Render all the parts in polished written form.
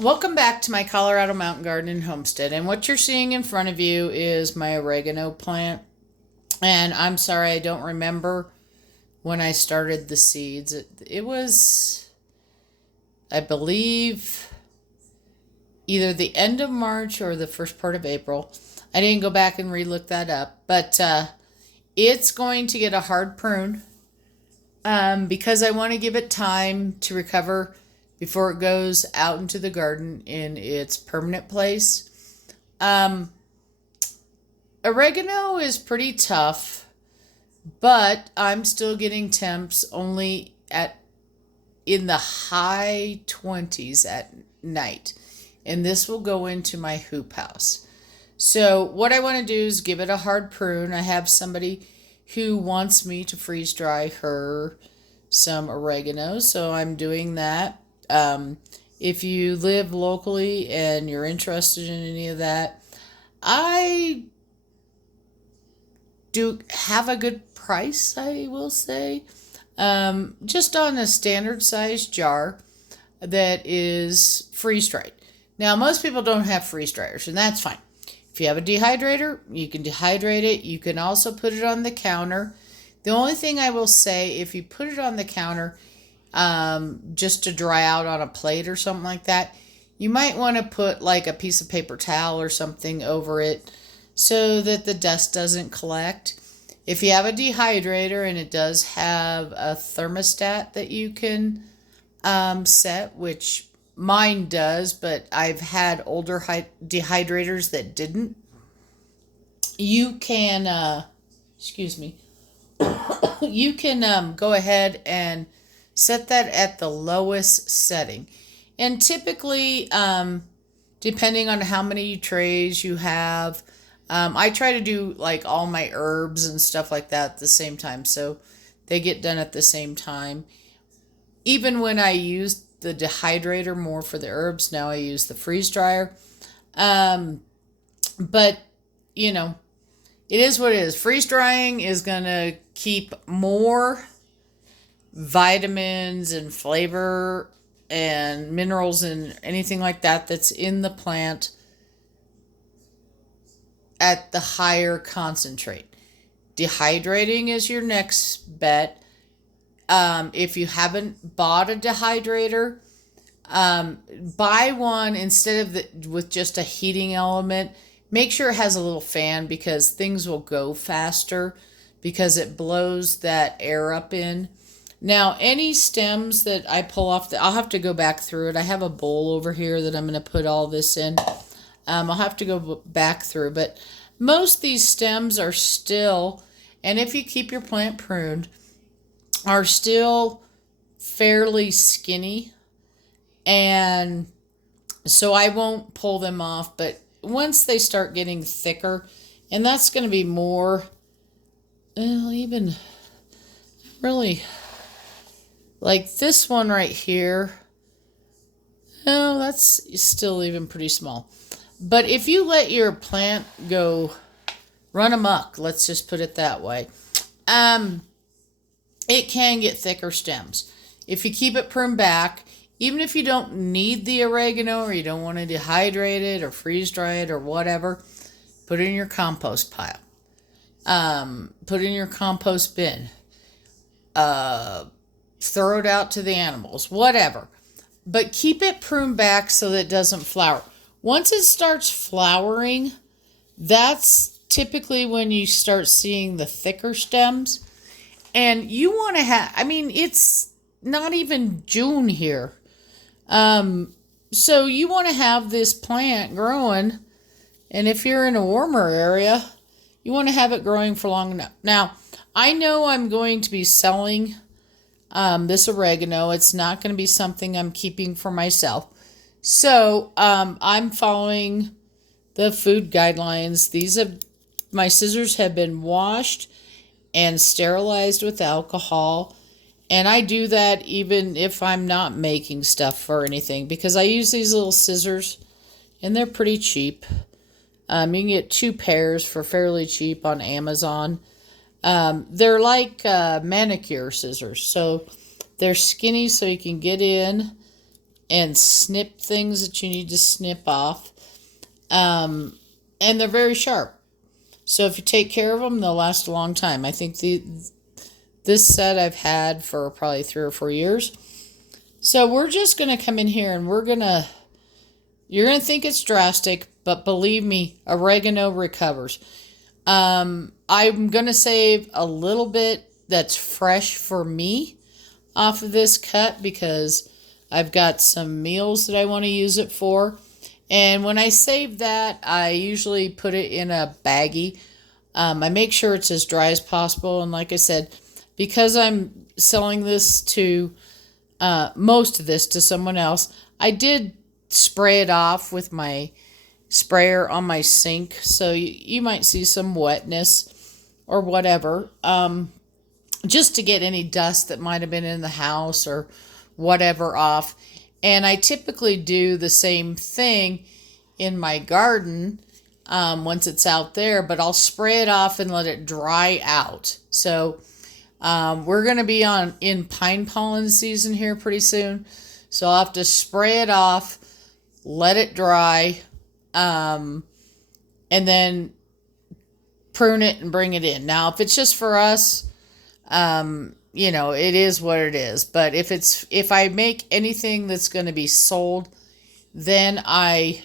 Welcome back to my Colorado Mountain Garden and Homestead. And what you're seeing in front of you is my oregano plant. And I'm sorry, I don't remember when I started the seeds. It was, I believe, either the end of March or the first part of April. I didn't go back and relook that up. But it's going to get a hard prune because I want to give it time to recover before it goes out into the garden in its permanent place. Oregano is pretty tough, but I'm still getting temps only at in the high 20s at night. And this will go into my hoop house. So what I want to do is give it a hard prune. I have somebody who wants me to freeze dry her some oregano, so I'm doing that. If you live locally and you're interested in any of that, I do have a good price, I will say. Just on a standard size jar that is freeze dried. Now, most people don't have freeze dryers, and that's fine. If you have a dehydrator, you can dehydrate it. You can also put it on the counter. The only thing I will say, if you put it on the counter, just to dry out on a plate or something like that, you might want to put like a piece of paper towel or something over it so that the dust doesn't collect. If you have a dehydrator and it does have a thermostat that you can set, which mine does, but I've had older dehydrators that didn't, you can, excuse me, you can go ahead and set that at the lowest setting. And typically, depending on how many trays you have, I try to do like all my herbs and stuff like that at the same time, so they get done at the same time. Even when I use the dehydrator more for the herbs, now I use the freeze dryer. But, you know, it is what it is. Freeze drying is going to keep more vitamins and flavor and minerals and anything like that that's in the plant at the higher concentrate. Dehydrating is your next bet. If you haven't bought a dehydrator, buy one instead of with just a heating element. Make sure it has a little fan because things will go faster because it blows that air up in. Now, any stems that I pull off, I'll have to go back through it. I have a bowl over here that I'm going to put all this in. I'll have to go back through, but most of these stems are still, and if you keep your plant pruned, are still fairly skinny. And so I won't pull them off, but once they start getting thicker, and that's going to be more, well, even really, like this one right here. Oh, that's still even pretty small. But if you let your plant go run amok, let's just put it that way, it can get thicker stems. If you keep it pruned back, even if you don't need the oregano or you don't want to dehydrate it or freeze dry it or whatever, put it in your compost pile. Put it in your compost bin. Throw it out to the animals, whatever. But keep it pruned back so that it doesn't flower. Once it starts flowering, that's typically when you start seeing the thicker stems. And you want to have, I mean, it's not even June here. So you want to have this plant growing. And if you're in a warmer area, you want to have it growing for long enough. Now, I know I'm going to be selling this oregano. It's not going to be something I'm keeping for myself. So I'm following the food guidelines. My scissors have been washed and sterilized with alcohol. And I do that even if I'm not making stuff or anything because I use these little scissors and they're pretty cheap. You can get 2 pairs for fairly cheap on Amazon. They're like manicure scissors. So they're skinny so you can get in and snip things that you need to snip off. And they're very sharp. So if you take care of them, they'll last a long time. I think this set I've had for probably 3 or 4 years. So we're just going to come in here and you're going to think it's drastic, but believe me, oregano recovers. I'm going to save a little bit that's fresh for me off of this cut because I've got some meals that I want to use it for. And when I save that, I usually put it in a baggie. I make sure it's as dry as possible. And like I said, because I'm selling this to, most of this to someone else, I did spray it off with my sprayer on my sink. So you might see some wetness or whatever, just to get any dust that might have been in the house or whatever off. And I typically do the same thing in my garden once it's out there, but I'll spray it off and let it dry out. So we're going to be in pine pollen season here pretty soon. So I'll have to spray it off, let it dry, and then prune it and bring it in. Now, if it's just for us, it is what it is. But if I make anything that's going to be sold, then I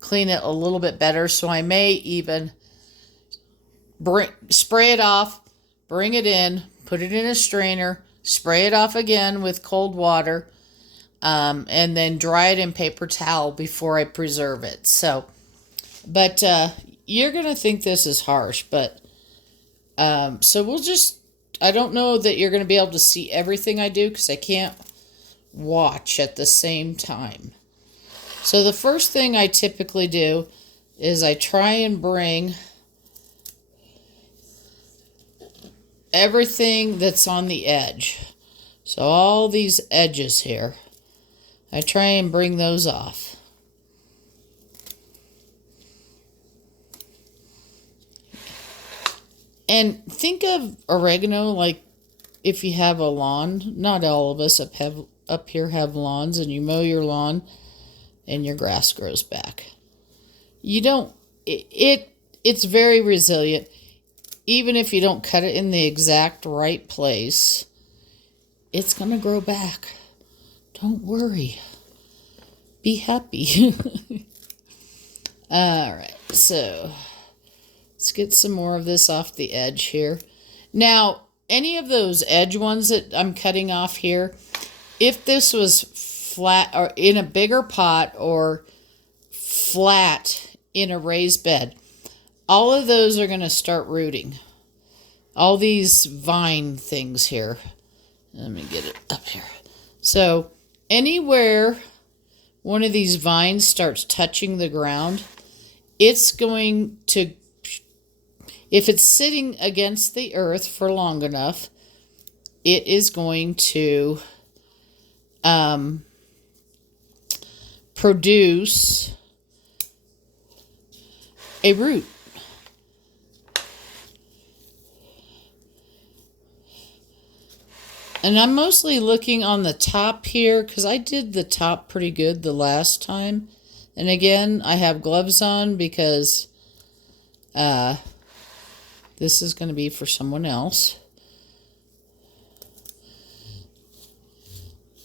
clean it a little bit better. So I may even spray it off, bring it in, put it in a strainer, spray it off again with cold water, and then dry it in paper towel before I preserve it. So, but you're going to think this is harsh, but so I don't know that you're going to be able to see everything I do because I can't watch at the same time. So the first thing I typically do is I try and bring everything that's on the edge. So all these edges here, I try and bring those off. And think of oregano like if you have a lawn. Not all of us up here have lawns, and you mow your lawn and your grass grows back. It's very resilient. Even if you don't cut it in the exact right place, it's going to grow back. Don't worry. Be happy. All right, so let's get some more of this off the edge here. Now, any of those edge ones that I'm cutting off here, if this was flat or in a bigger pot or flat in a raised bed, all of those are going to start rooting. All these vine things here. Let me get it up here. So anywhere one of these vines starts touching the ground, it's going to, if it's sitting against the earth for long enough, it is going to produce a root. And I'm mostly looking on the top here because I did the top pretty good the last time. And again, I have gloves on because this is going to be for someone else.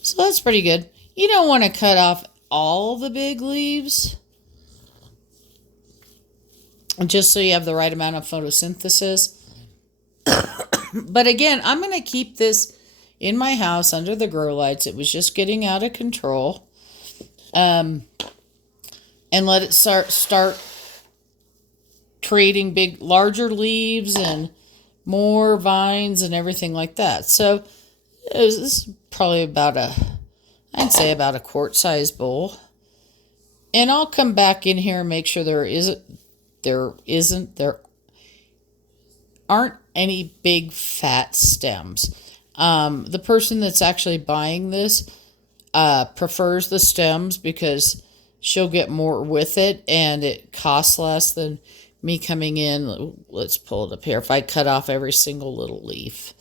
So that's pretty good. You don't want to cut off all the big leaves, just so you have the right amount of photosynthesis. But again, I'm going to keep this in my house under the grow lights. It was just getting out of control. And let it start creating larger leaves and more vines and everything like that. So this is probably I'd say about a quart-sized bowl. And I'll come back in here and make sure there aren't any big fat stems. The person that's actually buying this prefers the stems because she'll get more with it and it costs less than me coming in. Let's pull it up here. If I cut off every single little leaf.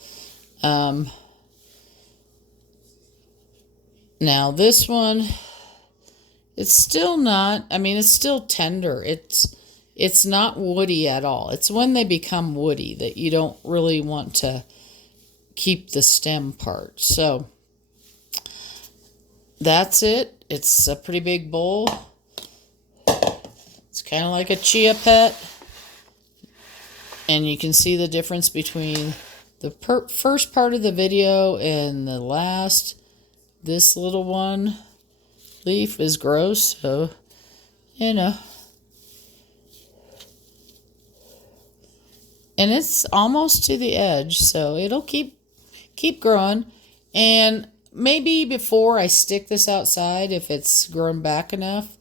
Now this one, it's still not, I mean, it's still tender. It's not woody at all. It's when they become woody that you don't really want to keep the stem part. So that's it. It's a pretty big bowl. It's kind of like a chia pet. And you can see the difference between the first part of the video and the last. This little one leaf is gross, so, you know. And it's almost to the edge, so it'll keep growing. And maybe before I stick this outside, if it's grown back enough,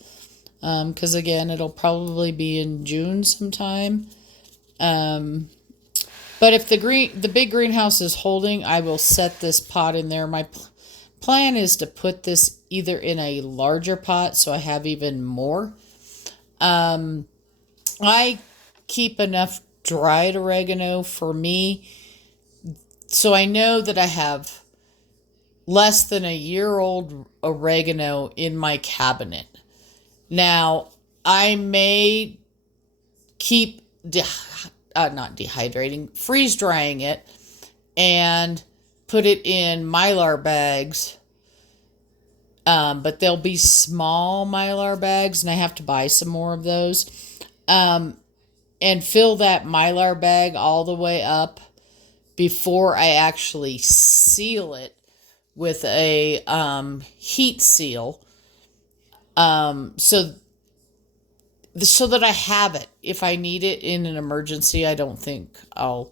because again, it'll probably be in June sometime. But if the big greenhouse is holding, I will set this pot in there. My plan is to put this either in a larger pot so I have even more. I keep enough dried oregano for me, so I know that I have less than a year-old oregano in my cabinet. Now, I may keep not dehydrating, freeze drying it, and put it in Mylar bags. But they'll be small Mylar bags, and I have to buy some more of those. And fill that Mylar bag all the way up before I actually seal it with a heat seal. So that I have it if I need it in an emergency. I don't think I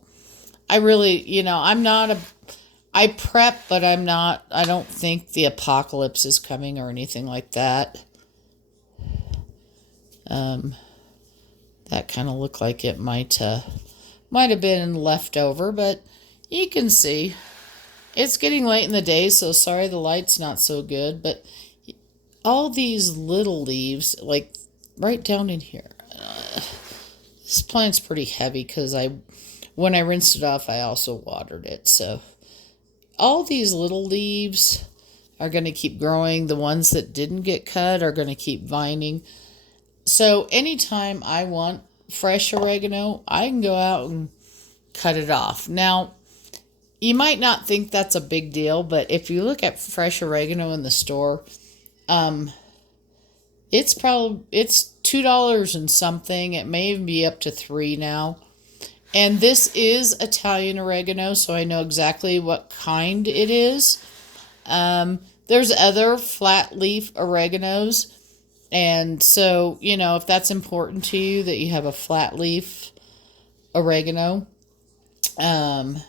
really, I prep, but I don't think the apocalypse is coming or anything like that. That kind of looked like it might have been left over, but you can see it's getting late in the day, so sorry the light's not so good, but all these little leaves, like right down in here, this plant's pretty heavy because when I rinsed it off, I also watered it, so all these little leaves are going to keep growing. The ones that didn't get cut are going to keep vining. So anytime I want fresh oregano, I can go out and cut it off. Now, you might not think that's a big deal, but if you look at fresh oregano in the store, it's $2 and something. It may even be up to $3 now. And this is Italian oregano, so I know exactly what kind it is. There's other flat leaf oreganos. And so, if that's important to you, that you have a flat leaf oregano. I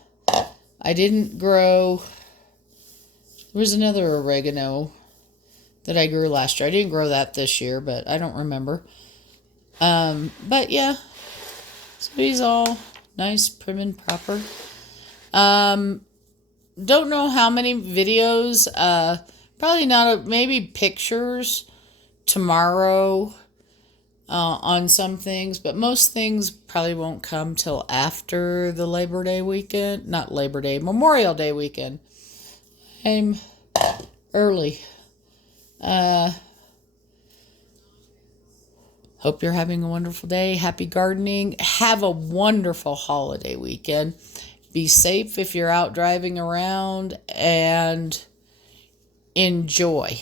didn't grow, there was another oregano that I grew last year. I didn't grow that this year, but I don't remember. But yeah, so he's all nice, prim and proper. Don't know how many videos, probably not, maybe pictures tomorrow on some things, but most things probably won't come till after the Labor Day weekend. Not Labor Day, Memorial Day weekend. I'm early. Hope you're having a wonderful day. Happy gardening. Have a wonderful holiday weekend. Be safe if you're out driving around, and enjoy.